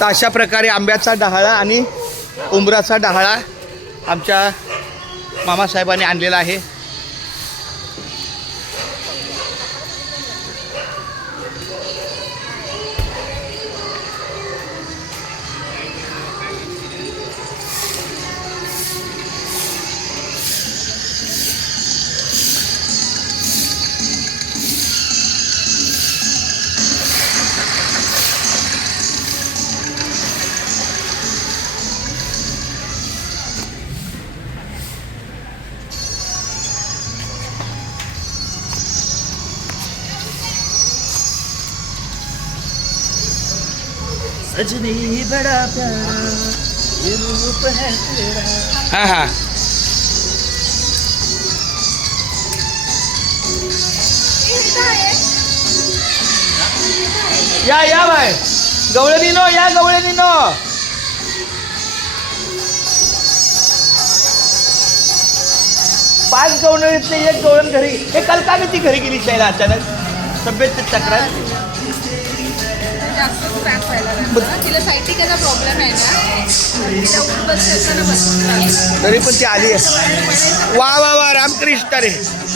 तर अशा प्रकारे आंब्याचा डहाळा आणि उंबराचा डहाळा आमच्या मामासाहेबांनी आणलेला आहे. सजनी बड़ा प्यारा ये रूप है तेरा. हां हां या बाय गवळणीनो या गवळणीनो. पाच गवळणीतले एक गवळण घरी. हे काल का ती घरी गेली शैला अचानक तब्येत तक्रार. जास्त त्रास व्हायला लागला. तिला सायटिकाचा प्रॉब्लेम आहे ना, तिला उठून बसताना बसून त्रास. तरी पण ती आली आहे. वा वा वा रामकृष्ण रे.